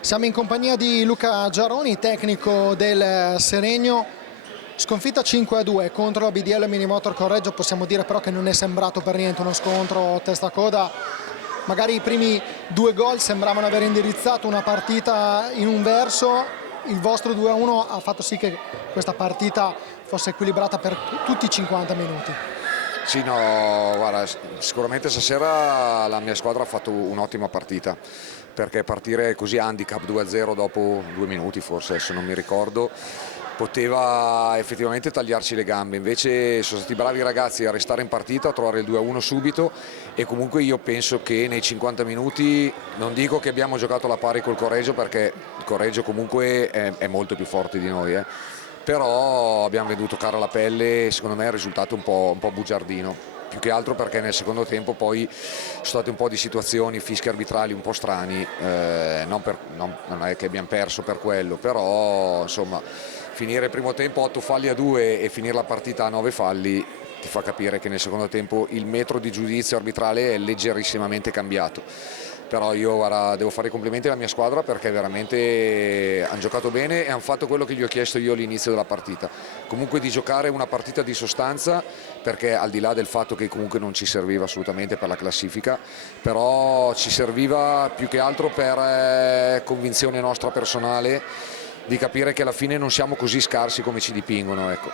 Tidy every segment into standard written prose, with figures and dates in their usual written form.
Siamo in compagnia di Luca Giaroni, tecnico del Seregno. Sconfitta 5-2 contro la BDL Minimotor Correggio, possiamo dire però che non è sembrato per niente uno scontro testa-coda. Magari i primi due gol sembravano aver indirizzato una partita in un verso, il vostro 2-1 ha fatto sì che questa partita fosse equilibrata per tutti i 50 minuti. Sì, no, guarda, sicuramente stasera la mia squadra ha fatto un'ottima partita, perché partire così handicap 2-0 dopo 2 minuti, forse adesso non mi ricordo, poteva effettivamente tagliarci le gambe. Invece sono stati bravi i ragazzi a restare in partita, a trovare il 2-1 subito, e comunque io penso che nei 50 minuti, non dico che abbiamo giocato alla pari col Correggio, perché il Correggio comunque è molto più forte di noi, però abbiamo venduto cara la pelle e secondo me è il risultato un po' bugiardino, più che altro perché nel secondo tempo poi sono state un po' di situazioni, fischi arbitrali un po' strani, non è che abbiamo perso per quello, però insomma finire il primo tempo 8 falli a 2 e finire la partita a 9 falli ti fa capire che nel secondo tempo il metro di giudizio arbitrale è leggerissimamente cambiato. Però io devo fare i complimenti alla mia squadra, perché veramente hanno giocato bene e hanno fatto quello che gli ho chiesto io all'inizio della partita, comunque di giocare una partita di sostanza, perché al di là del fatto che comunque non ci serviva assolutamente per la classifica, però ci serviva più che altro per convinzione nostra personale di capire che alla fine non siamo così scarsi come ci dipingono, ecco.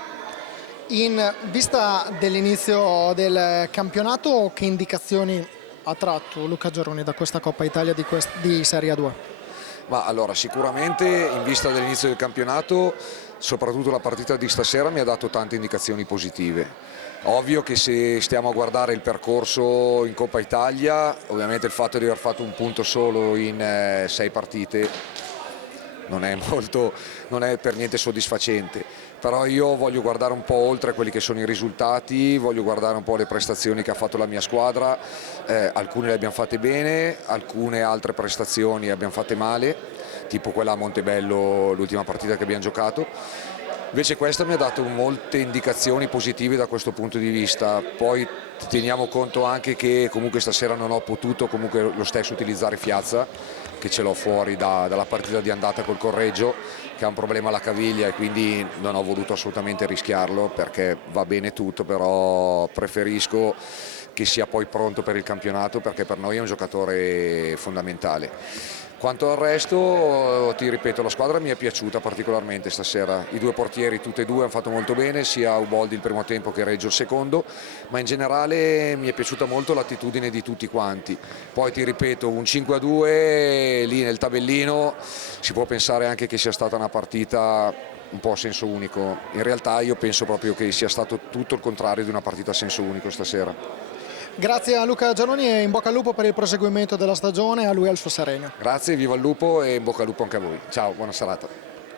In vista dell'inizio del campionato, che indicazioni ha tratto Luca Giaroni da questa Coppa Italia di Serie A2? Ma allora, sicuramente in vista dell'inizio del campionato, soprattutto la partita di stasera mi ha dato tante indicazioni positive. Ovvio che se stiamo a guardare il percorso in Coppa Italia, ovviamente il fatto di aver fatto un punto solo in 6 partite non è per niente soddisfacente, però io voglio guardare un po' oltre quelli che sono i risultati, voglio guardare un po' le prestazioni che ha fatto la mia squadra, alcune le abbiamo fatte bene, alcune altre prestazioni le abbiamo fatte male, tipo quella a Montebello, l'ultima partita che abbiamo giocato. Invece questa mi ha dato molte indicazioni positive da questo punto di vista. Poi teniamo conto anche che comunque stasera non ho potuto comunque lo stesso utilizzare Fiazza, che ce l'ho fuori dalla partita di andata col Correggio, che ha un problema alla caviglia, e quindi non ho voluto assolutamente rischiarlo, perché va bene tutto, però preferisco che sia poi pronto per il campionato, perché per noi è un giocatore fondamentale. Quanto al resto, ti ripeto, la squadra mi è piaciuta particolarmente stasera. I due portieri, tutti e due, hanno fatto molto bene, sia Uboldi il primo tempo che Reggio il secondo, ma in generale mi è piaciuta molto l'attitudine di tutti quanti. Poi ti ripeto, un 5-2 lì nel tabellino si può pensare anche che sia stata una partita un po' a senso unico. In realtà io penso proprio che sia stato tutto il contrario di una partita a senso unico stasera. Grazie a Luca Giaroni e in bocca al lupo per il proseguimento della stagione, a lui e al suo Seregno. Grazie, viva il lupo e in bocca al lupo anche a voi. Ciao, buona serata.